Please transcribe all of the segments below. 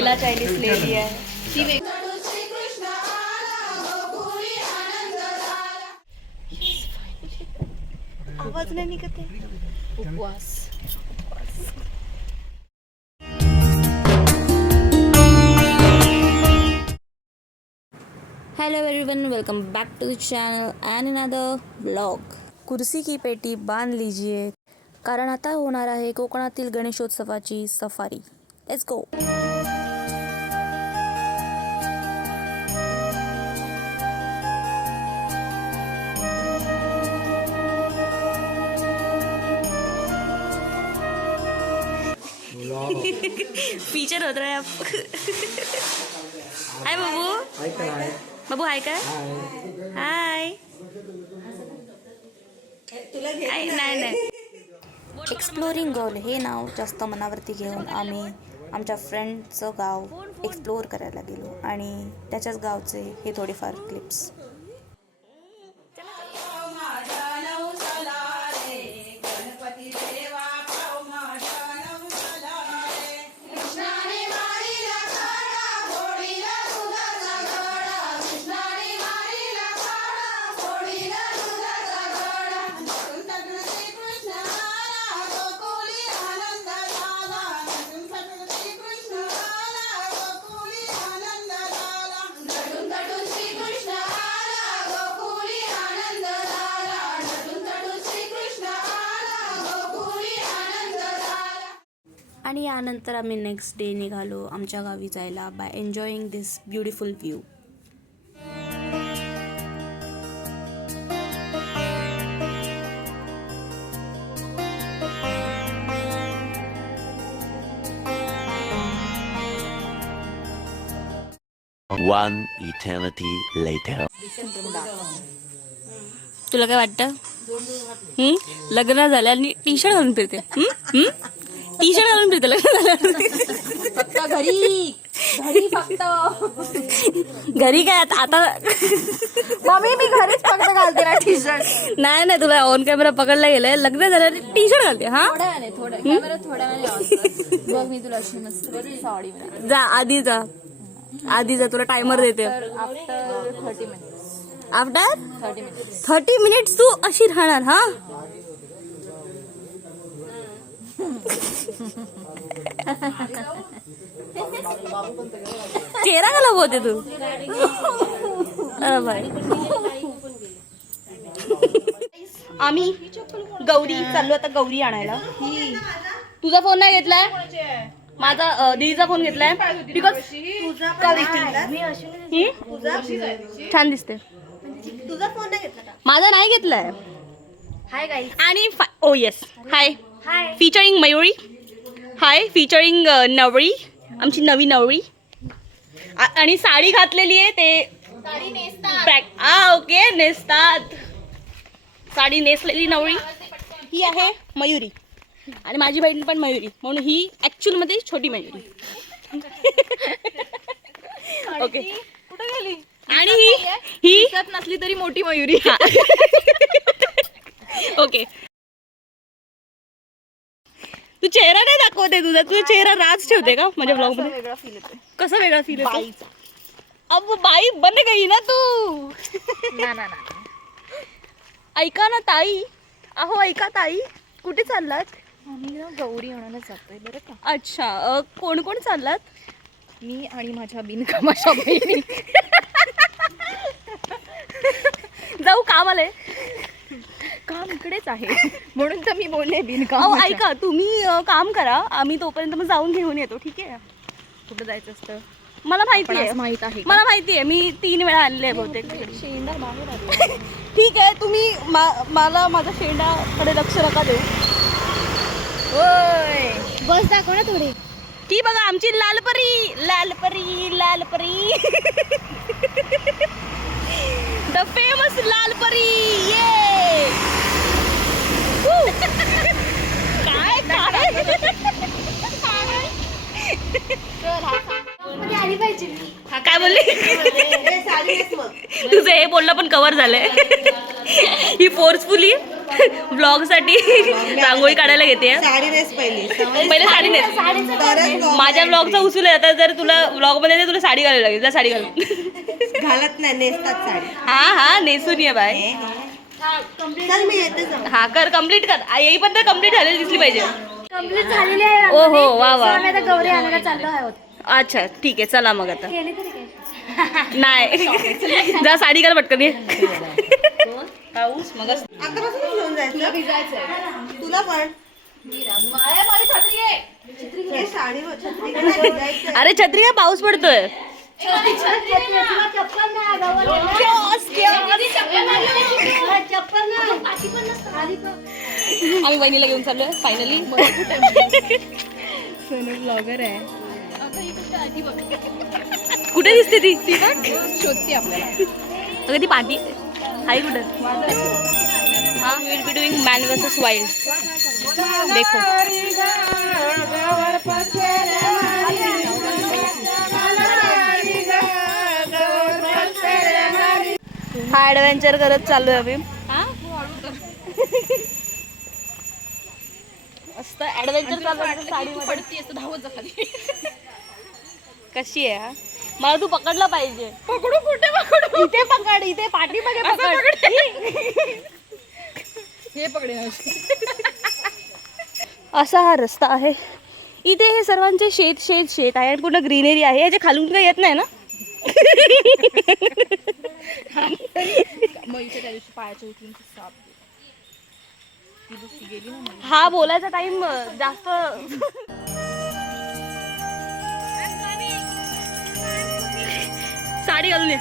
Bela Chinese ले लिया है। आवाज नाही निघत आहे। उपवास hello everyone, welcome back to the channel and another vlog. कुर्सी की पेटी बांध लीजिए, कारण आता होणार आहे कोकणातील गणेशोत्सवाची सफारी। Let's go. फीचर होत रहा है आप। हाय बाबू। बाबू हाय काय? हाय। नाही एक्सप्लोरिंग गर्ल हे नाव जास्त मनावरती घेऊन आम्ही आमच्या फ्रेंडचं गाव एक्सप्लोअर करायला गेलो आणि त्याच्याच गावचे हे थोडेफार क्लिप्स। आणि यानंतर आम्ही नेक्स्ट डे निघालो आमच्या गावी जायला by enjoying this beautiful view. One eternity later. तुला काय वाटतं? लग्न झालं आणि टी शर्ट घालून फिरते? टी शर्ट घालून फिरते लग्न झालं? फक्त घरी फक्त घरी काय आता? मम्मी मी घरीच फक्त घालते ना टी शर्ट। नाही तुला ऑन कॅमेरा पकडला गेलाय, लग्न झालं टी शर्ट घालते? हा थोड्या कॅमेरा थोड्या बघ मी तुला अशी मस्त साडी जा, आधी जा तुला टायमर देते। आफ्टर 30 मिनिट्स आफ्टर 30 मिनिट्स तू अशी राहणार? हा चेहरा का लपवते तू? अरे भाई आम्ही गौरी चाललो आता गौरी आणायला। तुझा फोन नाही घेतलाय? माझा दीदीचा फोन घेतलाय बिकॉज छान दिसते। तुझा फोन नाही घेतला का? माझा नाही घेतलाय। हाय गाईस आणि ओ येस हाय फीचरिंग मयुरी, हाय फीचरिंग नवरी, आमची नवी नवरी आणि साडी घातलेली आहे ते साडी नेसतात। ओके नेसतात, साडी नेसलेली नवरी ही आहे मयुरी आणि माझी बहीण पण मयुरी, म्हणून ही ऍक्च्युअल मध्ये छोटी मयुरी। ओके कुठे गेली? आणि ही नसली तरी मोठी मयुरी। ओके तू चेहरा नाही दाखवते तुझा चेहरा राज ठेवते का माझ्या ब्लॉग मध्ये? वेगळा फील येतोय। कसा वेगळा फील येतो? अब बाई बन गई ना तू। ना ऐका ना ताई, अहो ऐका ताई, कुठे चाललात? आम्ही ना गौरी आणायला जातोय बरं का। अच्छा कोण कोण चाललात? मी आणि माझ्या बिनकामाच्या बहिणी। जाऊ काम आले? काम इकडेच आहे म्हणून तर मी बोलले बिनकाम। ऐका तुम्ही काम करा, आम्ही तोपर्यंत मग जाऊन घेऊन येतो, ठीक आहे? कुठं जायचं असतं मला माहिती आहे, मला माहिती आहे, मी 3 वेळा आणले आहे बहुतेक। शेंडा बाहेर ठीक आहे, तुम्ही मला माझ्या शेंडाकडे लक्ष नका देऊ। होय बस दाखव ना थोडी। ती बघा आमची लालपरी लालपरी लालपरी द फेमस लालपरी। ये काय आली पाहिजे। हा काय बोलली? तुझं हे बोलणं पण कव्हर झालंय। ही फोर्सफुली ब्लॉग साठी रांगोळी काढायला घेते. साडी नेस पहिली पहिले साडी नेस. माझ्या ब्लॉगचा उसूल आहे आता. जर तुला ब्लॉग मध्ये तुला साडी घालायला लागेल. जा साडी घाल. घालत नाही, नेसतात साडी. हा नेसून ये बाय. चल मी येते जाऊ. हा कर, कम्प्लीट कर. येईपर्यंत कम्प्लीट झालेली दिसली पाहिजे. कंप्लीट झालेली आहे. ओ हो वा वा. आम्ही आता गौरी आणायला चाललो आहोत. अच्छा ठीक आहे चला मग आता. केली तरी काय? नाही जा साडी घाल पटकन ये. पाऊस मग आतापासून घेऊन जायचं. तुला पण हे साडी व छत्री घालून भिजायचंय. अरे छत्री काय पाऊस पडतोय. आम्ही बहिणीला घेऊन चाललोय फायनली. सोनू ब्लॉगर आहे. कुठे दिसते ती शोधते आपल्याला. अगं ती पाठी हाय कुठं. हा we will be doing Man versus Wild. देखो हा ऍडव्हेंचर करत चाललोय आम्ही. मस्त ऍडव्हेंचर चालू आहे. साडी पडती असं धावत जा खाली. कशी आहे हा. मला तू पकडला पाहिजे. पकडू कुठे पकडू. इथे पकड. इथे पाठी पकड. हे पकडे. असा हा रस्ता आहे. इथे हे सर्वांचे शेत शेत शेत आहे आणि पूर्ण ग्रीनरी आहे. याच्या खालून काही येत नाही ना. हा बोलायचा टाइम जास्त. साडी घालून ये.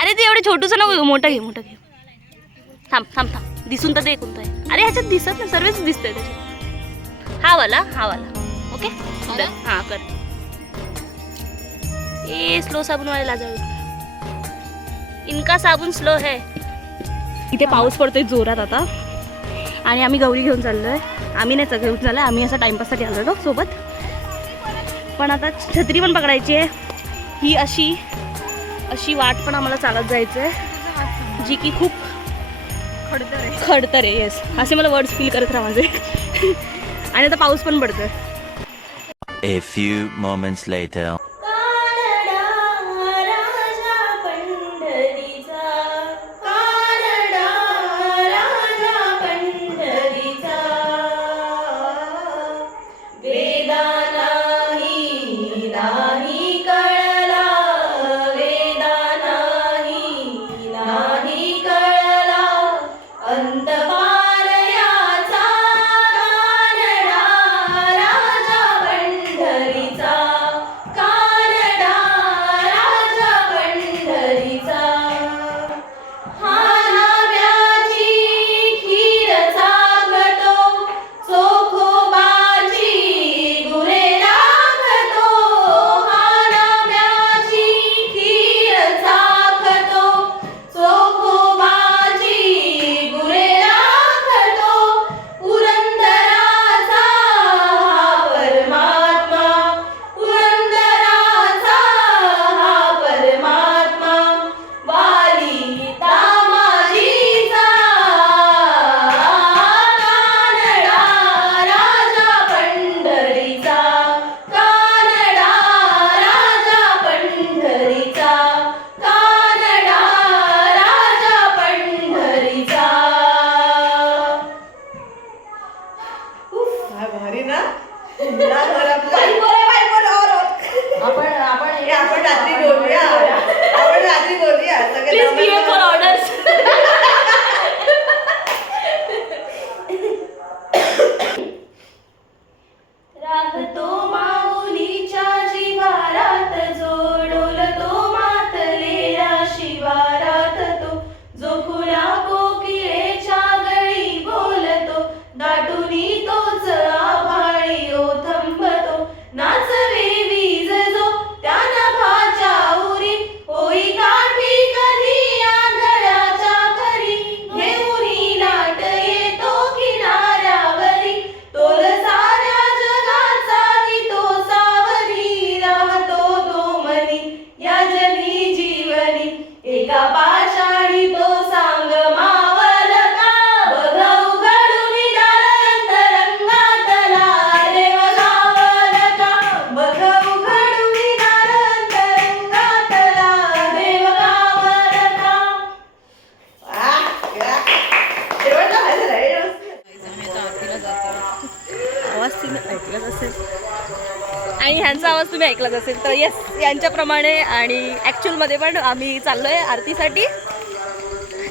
अरे ते एवढे छोटूचं नको घेऊ. मोठं घे मोठं घे. थांब थांब थांब. दिसून तर दे कोणतं आहे. अरे ह्याच्यात दिसत ना सर्वच दिसतंय त्याच्यात. हा वाला ओके. हा कर. ए स्लो साबून वाले लाजाळू. इनका साबून स्लो है. इथे पाऊस पडतोय जोरात आता आणि आम्ही गौरी घेऊन चाललोय. आम्ही नाही घेऊन चाललोय. आम्ही असं टाइमपाससाठी आलो सोबत. पण आता छत्री पण पकडायची आहे. ही अशी वाट पण आम्हाला चालत जायचं आहे जी की खूप खडतर आहे. येस असे मला वर्ड्स फील करत राहा माझे. आणि आता पाऊस पण पडतोय. A few moments later. ऐकलंच असेल आणि ह्यांचा आवाज तुम्ही ऐकलाच असेल. तर येस, यांच्याप्रमाणे आणि ॲक्च्युअलमध्ये पण आम्ही चाललो आहे आरतीसाठी.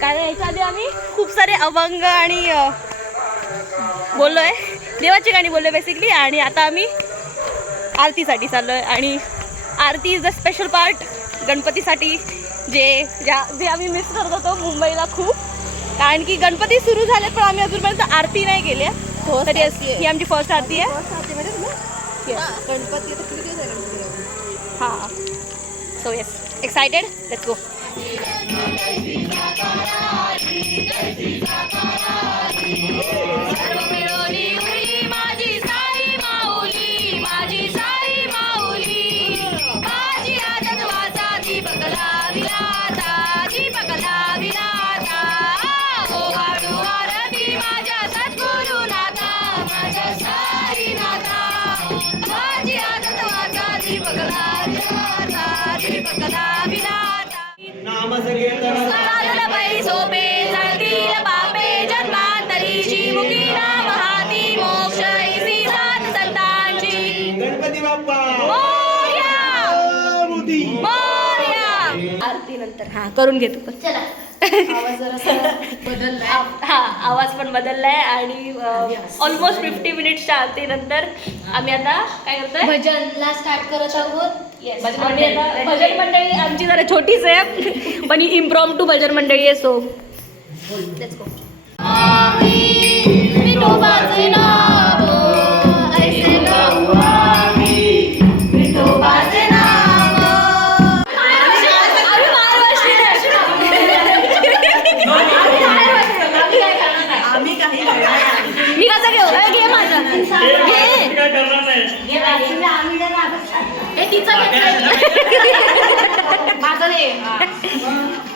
कारण याच्या आधी आम्ही खूप सारे अभंग आणि बोललो आहे, देवाची गाणी बोललो बेसिकली. आणि आता आम्ही आरतीसाठी चाललो आहे. आणि आरती इज द स्पेशल पार्ट गणपतीसाठी, जे आम्ही मिस करत होतो मुंबईला खूप. कारण की गणपती सुरू झाले पण आम्ही अजूनपर्यंत आरती नाही केली आहे. तर येस, ही आमची फर्स्ट आरती आहे. गणपती आता किती दिवस आहे गणपती? हां, so yes, excited, let's go. बाई सोपे जळतील पापे जन्मांतरीची मुखी नाम हाती मोक्ष इसी सात संतांची. गणपती बाप्पा मोरया मोदी. मोरया. आरती नंतर हां करून घेतो पण चला. हा, आवाज पण बदललाय. आणि ऑलमोस्ट 50 मिनिट्सच्या आरतीनंतर आम्ही आता काय करतोय, भजनला स्टार्ट करत आहोत. आम्ही आता भजन मंडळी आमची जरा छोटीच आहे पण इम्प्रॉम्प्टू भजन मंडळी आहे. So let's go. विठोबाचे नाव ऐसे गाऊ आम्ही, विठोबाचे नाव. आम्ही काही करणार नाही. मी कसं घेऊ, घे माझं, घे. हे तिचा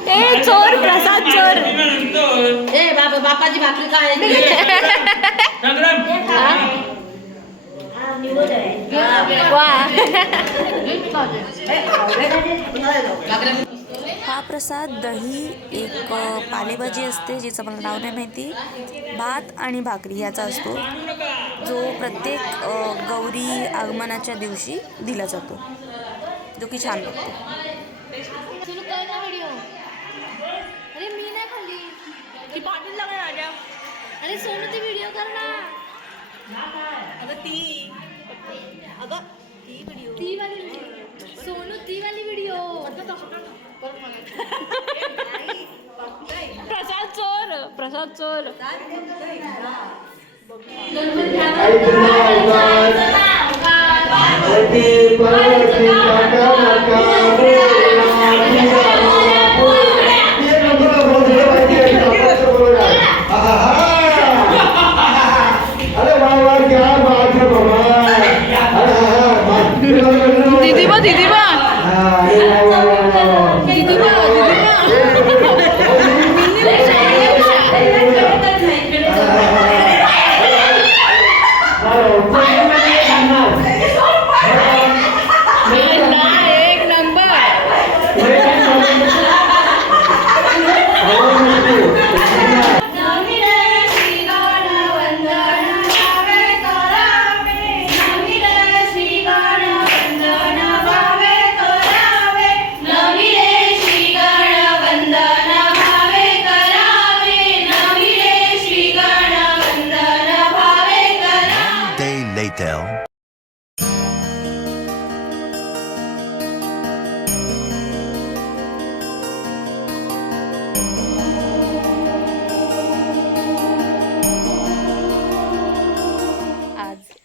ए चोर, प्रसाद चोर. बापाची भाकरी काय वा. हा प्रसाद दही, एक पालेभाजी असते जिचं मला नाव नाही माहिती, भात आणि भाकरी याचा असतो, जो प्रत्येक गौरी आगमनाच्या दिवशी दिला जातो, जो की छान लागतो. अरे मी नाही खाल्ली. अरे सोनू ती व्हिडिओ कर ना. ती वाली सोनू, ती वाली व्हिडिओ. प्रसाद चोर, प्रसाद चोर.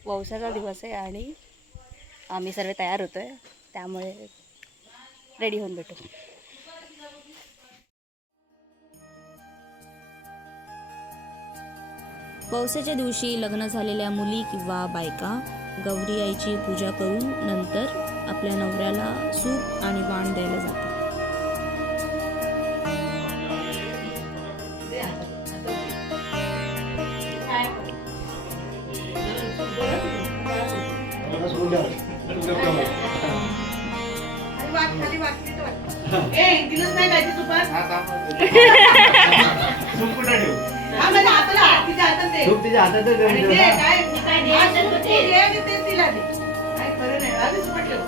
वौसाचा दिवस आहे आणि आम्ही सर्व तयार होतो आहे, त्यामुळे रेडी होऊन भेटू. वौसाच्या दिवशी लग्न झालेल्या मुली किंवा बायका गौरी आईची पूजा करून नंतर आपल्या नवऱ्याला सूप आणि वाण द्यायला जातात. खूप तिच्या हातात आहे. आणि ते काय द्यायचं ते तिला दे. काय खरं नाही. आधीच म्हटलं.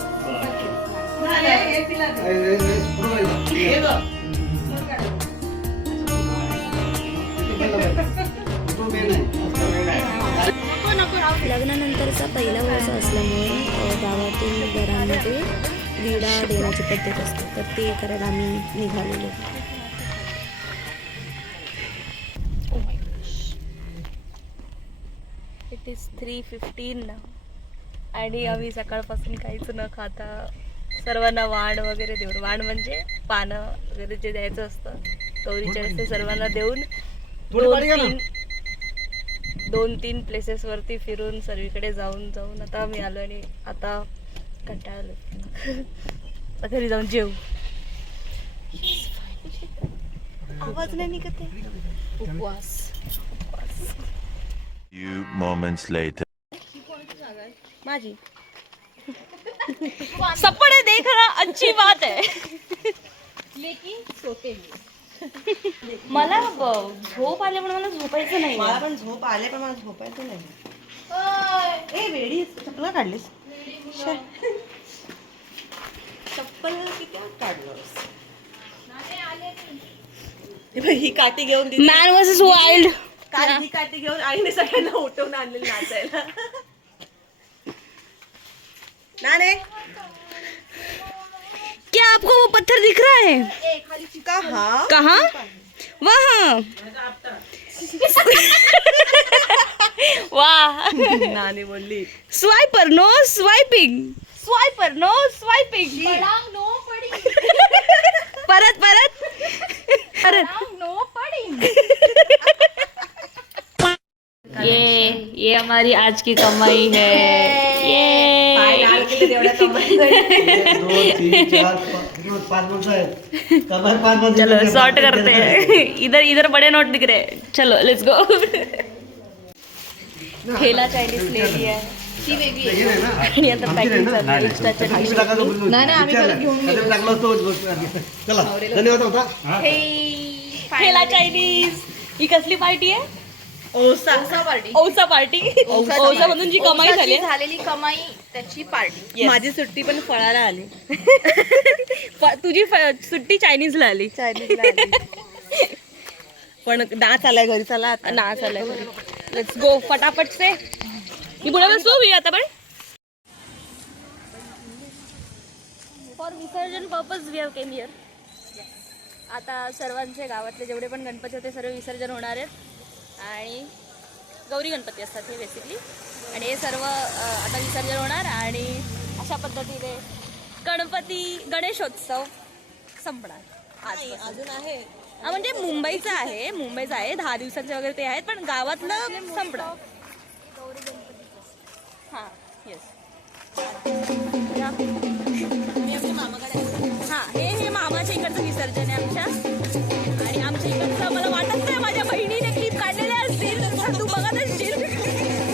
नाही, हे तिला दे. हे बघ. लग्नानंतरचा पहिला वर्ष असल्यामुळे गावातील घरांमध्ये विडा देण्याची पद्धत असते, तर ते करायला आम्ही निघालेलो. इट इज 3:15 ना आणि आम्ही सकाळपासून काहीच न खाता सर्वांना वाण वगैरे देऊन, वाण म्हणजे पानं वगैरे जे द्यायचं असतं गौरीच्या रस्ते सर्वांना देऊन 2-3 प्लेसेस वरती फिरून सर्वीकडे जाऊन आता मी आलो आणि आता कंटाळलो. आता घरी जाऊन जेव. आवाज नाही निघत आहे. उपवास. Few moments later. माझी सपने देखना अच्छी बात है. लेकिन सोते मला झोप आले म्हणून मला झोपायचं नाही. मला पण झोप आले पण मला झोपायचं नाही. ए वेडी चपला काढलीस. चप्पल किती काढलोस. ही काठी घेऊन दिली. Man versus wild. काल ही काठी घेऊन आईने सगळ्यांना उठवून आणलेलं नाचायला. नाने क्या आपको वो पत्थर दिख रहा है? कहा कहाँ? वहाँ. वाह. नानी बोलली swiper no swiping. Swiper no swiping. पडांग नो पडी परत परत परत. पडांग नो पडी. ये हमारी आज की कमाई है. ये तेवढ्या कमाईचं. 2, 3, 4, 5 नोट्स आहेत. कमाल 5 चलो सॉर्ट करते हैं. इधर बड़े नोट दिख रहे हैं. चलो लेट्स गो. ठेला चायनीज ले लिया है आणि आता पॅकिंग चालू आहे. Extra Chinese. चला धन्यवाद होता. ठेला चायनीज. ही कसली पार्टी आहे? ओसा औसा पार्टी. औसा मधून जी कमाई झाली आहे. झालेली कमाई त्याची पार्टी. माझी सुट्टी पण फळाला आली. तुझी सुट्टी चायनीजला आली. पण डान्स आलाय घरी. चला आता. ना चालय. लेट्स गो फटाफट से. मी पुढे बसू मी आता पण. फॉर विसर्जन purpose we have came here. आता सर्वांचे गावातले जेवढे पण गणपती होते सर्व विसर्जन होणार आहेत आणि गौरी गणपती असतात हे बेसिकली. आणि हे सर्व आता विसर्जन होणार आणि अशा पद्धतीने गणेशोत्सव संपणार आज. अजून आहे. हा म्हणजे मुंबईचं आहे 10 दिवसांचे वगैरे ते आहेत पण गावातलं संपणार. हां येस. हां हे मामाच्या इकडचं विसर्जन आहे आमच्या. आणि आमच्या इकडचं मला वाटत नाही माझ्या बहिणीने क्लिप काढलेल्या असतील पण तू बघत असशील.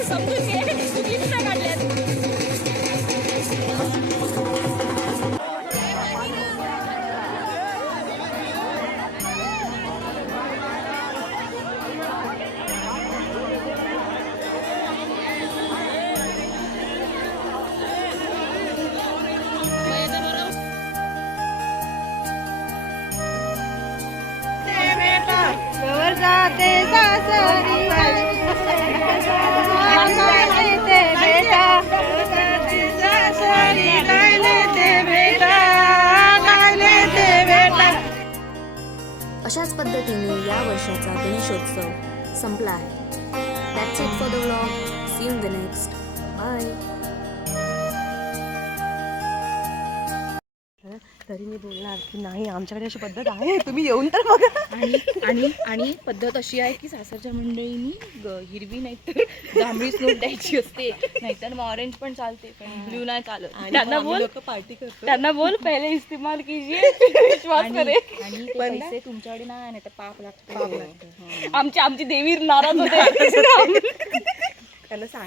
समजून घे तू क्लिप्स नाही काढल्यात. अशाच पद्धतीने या वर्षाचा गणेशोत्सव संपला आहे. That's it for the vlog. See you in the next. Bye. तरी मी बोलणार की नाही आमच्याकडे अशी पद्धत आहे तुम्ही येऊन तर बघा. आणि पद्धत अशी आहे की सासरच्या मंडळींनी हिरवी नाही तर जांभळीच नोट द्यायची असते. नाहीतर मग ऑरेंज पण चालते पण ब्ल्यू नाही चालत. पार्टी करतो. त्यांना बोल पहिले इस्तेमाल कीजिए विश्वास करे. आणि ते पैसे तुमच्याकडे नाही तर पाप लागतो. आमची देवी नाराज होते. त्यांना सांग.